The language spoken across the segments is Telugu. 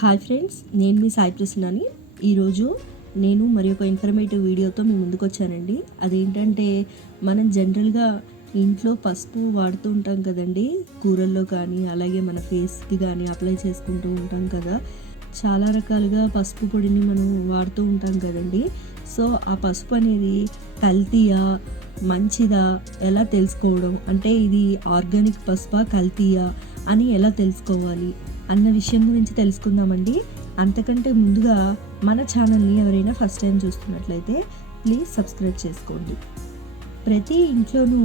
హాయ్ ఫ్రెండ్స్, నేను మీ సాయి ప్రసన్నని. ఈరోజు నేను మరి ఒక ఇన్ఫర్మేటివ్ వీడియోతో మీ ముందుకు వచ్చానండి. అదేంటంటే మనం జనరల్గా ఇంట్లో పసుపు వాడుతూ ఉంటాం కదండి, కూరల్లో కానీ అలాగే మన ఫేస్కి కానీ అప్లై చేసుకుంటూ ఉంటాం కదా. చాలా రకాలుగా పసుపు పొడిని మనం వాడుతూ ఉంటాం కదండి. సో ఆ పసుపు అనేది కల్తీయా మంచిదా ఎలా తెలుసుకోవడం, అంటే ఇది ఆర్గానిక్ పసుపా కల్తీయా అని ఎలా తెలుసుకోవాలి అన్న విషయం గురించి తెలుసుకుందామండి. అంతకంటే ముందుగా మన ఛానల్ని ఎవరైనా ఫస్ట్ టైం చూస్తున్నట్లయితే ప్లీజ్ సబ్స్క్రైబ్ చేసుకోండి. ప్రతి ఇంట్లోనూ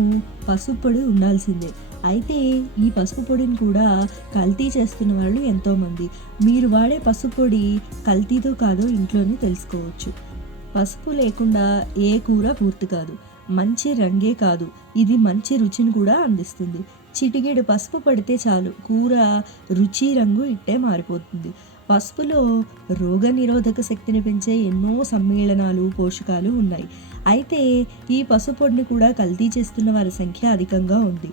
పసుపు పొడి ఉండాల్సిందే. అయితే ఈ పసుపు పొడిని కూడా కల్తీ చేస్తున్న వాళ్ళు ఎంతోమంది. మీరు వాడే పసుపు పొడి కల్తీతో కాదో ఇంట్లోనే తెలుసుకోవచ్చు. పసుపు లేకుండా ఏ కూర పూర్తి కాదు. మంచి రంగే కాదు, ఇది మంచి రుచిని కూడా అందిస్తుంది. చిటికెడు పసుపు పడితే చాలు, కూర రుచి రంగు ఇట్టే మారిపోతుంది. పసుపులో రోగనిరోధక శక్తిని పెంచే ఎన్నో సమ్మేళనాలు పోషకాలు ఉన్నాయి. అయితే ఈ పసుపు పొడిని కూడా కల్తీ చేస్తున్న వారి సంఖ్య అధికంగా ఉంది.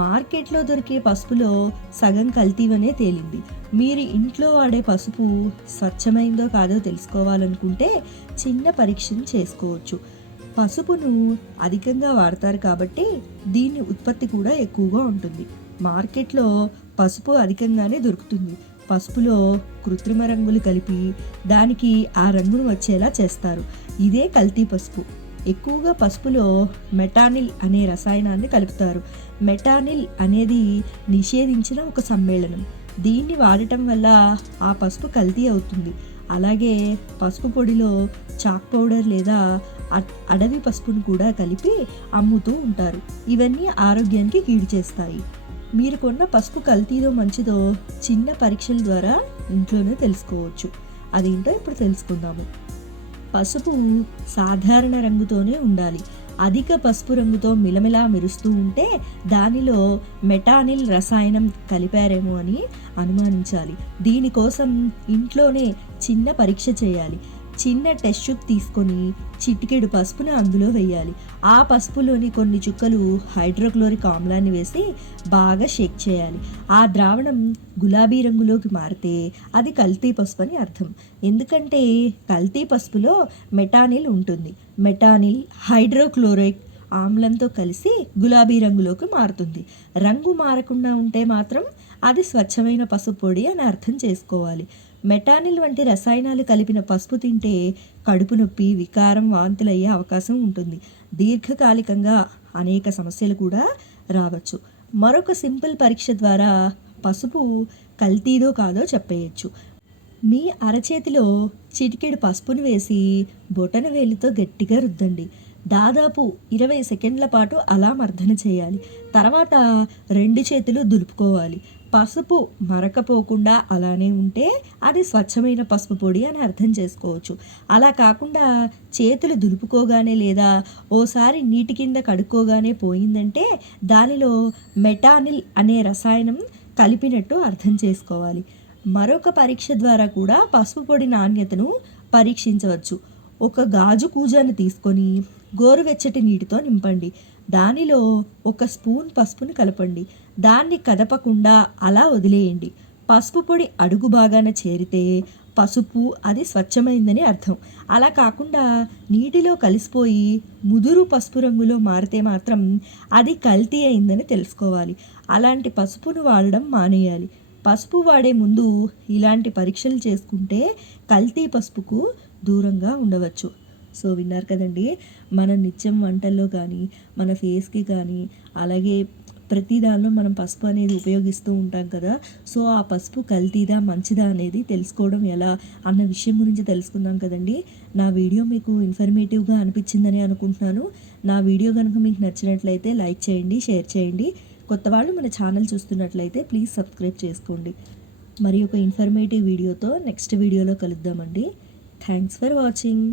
మార్కెట్లో దొరికే పసుపులో సగం కల్తీవనే తేలింది. మీరు ఇంట్లో వాడే పసుపు స్వచ్ఛమైందో కాదో తెలుసుకోవాలనుకుంటే చిన్న పరీక్షను చేసుకోవచ్చు. పసుపును అధికంగా వాడతారు కాబట్టి దీని ఉత్పత్తి కూడా ఎక్కువగా ఉంటుంది. మార్కెట్లో పసుపు అధికంగానే దొరుకుతుంది. పసుపులో కృత్రిమ రంగులు కలిపి దానికి ఆ రంగును వచ్చేలా చేస్తారు. ఇదే కల్తీ పసుపు. ఎక్కువగా పసుపులో మెటానిల్ అనే రసాయనాన్ని కలుపుతారు. మెటానిల్ అనేది నిషేధించిన ఒక సమ్మేళనం. దీన్ని వాడటం వల్ల ఆ పసుపు కల్తీ అవుతుంది. అలాగే పసుపు పొడిలో చాక్ పౌడర్ లేదా అడవి పసుపును కూడా కలిపి అమ్ముతూ ఉంటారు. ఇవన్నీ ఆరోగ్యానికి కీడు చేస్తాయి. మీరు కొన్న పసుపు కల్తీదో మంచిదో చిన్న పరీక్షల ద్వారా ఇంట్లోనే తెలుసుకోవచ్చు. అదేంటో ఇప్పుడు తెలుసుకుందాము. పసుపు సాధారణ రంగుతోనే ఉండాలి. అధిక పసుపు రంగుతో మిలమిలా మెరుస్తూ ఉంటే దానిలో మెటానిల్ రసాయనం కలిపారేమో అని అనుమానించాలి. దీనికోసం ఇంట్లోనే చిన్న పరీక్ష చేయాలి. చిన్న టెస్ట్ ట్యూబ్ తీసుకొని చిటికెడు పసుపును అందులో వేయాలి. ఆ పసుపులోని కొన్ని చుక్కలు హైడ్రోక్లోరిక్ ఆమ్లాన్ని వేసి బాగా షేక్ చేయాలి. ఆ ద్రావణం గులాబీ రంగులోకి మారితే అది కల్తీ పసుపు అని అర్థం. ఎందుకంటే కల్తీ పసుపులో మెటానిల్ ఉంటుంది. మెటానిల్ హైడ్రోక్లోరిక్ ఆమ్లంతో కలిసి గులాబీ రంగులోకి మారుతుంది. రంగు మారకుండా ఉంటే మాత్రం అది స్వచ్ఛమైన పసుపు పొడి అని అర్థం చేసుకోవాలి. మెటానిల్ వంటి రసాయనాలు కలిపిన పసుపు తింటే కడుపు నొప్పి, వికారం, వాంతులు అయ్యే అవకాశం ఉంటుంది. దీర్ఘకాలికంగా అనేక సమస్యలు కూడా రావచ్చు. మరొక సింపుల్ పరీక్ష ద్వారా పసుపు కల్తీదో కాదో చెప్పేయచ్చు. మీ అరచేతిలో చిటికెడు పసుపును వేసి బొటన వేలితో గట్టిగా రుద్దండి. దాదాపు 20 సెకండ్ల పాటు అలా మర్దన చేయాలి. తర్వాత 2 చేతులు దులుపుకోవాలి. పసుపు మరకపోకుండా అలానే ఉంటే అది స్వచ్ఛమైన పసుపు పొడి అని అర్థం చేసుకోవచ్చు. అలా కాకుండా చేతులు దులుపుకోగానే లేదా ఓసారి నీటి కింద కడుక్కోగానే పోయిందంటే దానిలో మెటానిల్ అనే రసాయనం కలిపినట్టు అర్థం చేసుకోవాలి. మరొక పరీక్ష ద్వారా కూడా పసుపు పొడి నాణ్యతను పరీక్షించవచ్చు. ఒక గాజు కూజాను తీసుకొని గోరువెచ్చటి నీటితో నింపండి. దానిలో 1 స్పూన్ పసుపును కలపండి. దాన్ని కదపకుండా అలా వదిలేయండి. పసుపు పొడి అడుగు భాగాన చేరితే పసుపు అది స్వచ్ఛమైందని అర్థం. అలా కాకుండా నీటిలో కలిసిపోయి ముదురు పసుపు రంగులో మారితే మాత్రం అది కల్తీ అయిందని తెలుసుకోవాలి. అలాంటి పసుపును వాడడం మానేయాలి. పసుపు వాడే ముందు ఇలాంటి పరీక్షలు చేసుకుంటే కల్తీ పసుపుకు దూరంగా ఉండవచ్చు. సో విన్నారు కదండి, మన నిత్యం వంటల్లో కానీ మన ఫేస్కి కానీ అలాగే ప్రతి దానిలో మనం పసుపు అనేది ఉపయోగిస్తూ ఉంటాం కదా. సో ఆ పసుపు కల్తీదా మంచిదా అనేది తెలుసుకోవడం ఎలా అన్న విషయం గురించి తెలుసుకుందాం కదండి. నా వీడియో మీకు ఇన్ఫర్మేటివ్గా అనిపించిందని అనుకుంటున్నాను. నా వీడియో కనుక మీకు నచ్చినట్లయితే లైక్ చేయండి, షేర్ చేయండి. కొత్త వాళ్ళు మన ఛానల్ చూస్తున్నట్లయితే ప్లీజ్ సబ్స్క్రైబ్ చేసుకోండి. మరి ఒక ఇన్ఫర్మేటివ్ వీడియోతో నెక్స్ట్ వీడియోలో కలుద్దామండి. Thanks for watching.